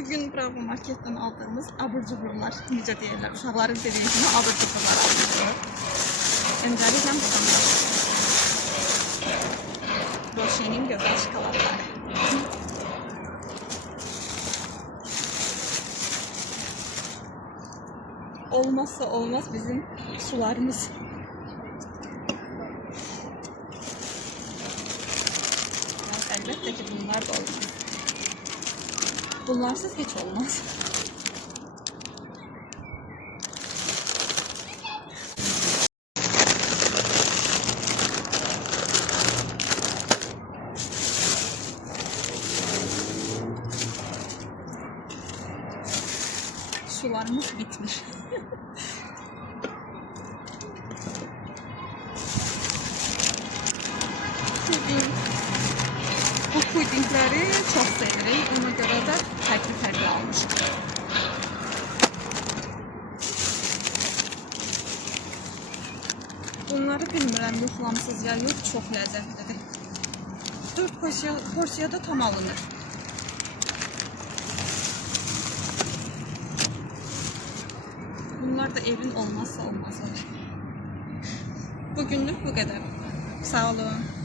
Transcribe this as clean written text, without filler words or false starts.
Bugün Bravo Market'ten aldığımız abur cuburlar, necə deyirlər, uşaqların dediği kimi abur cuburlar almışıq. Öncəliklə buradan Roşe'nin gözəl şokoladları. Olmazsa olmaz bizim sularımız. Elbette ki bunlar da olmaz. Bunlarsız hiç olmaz. Sularımız bitmiş. Bu pudingleri çok severim. Ona göre de farklı almışım. Bunları bilmirəm, yoxlamsız ya yox, çox ləzzətlidir. 4 porsiyada tam alınır. Bunlar da evin olmazsa olmazları. Bugünlük bu kadar. Sağ olun.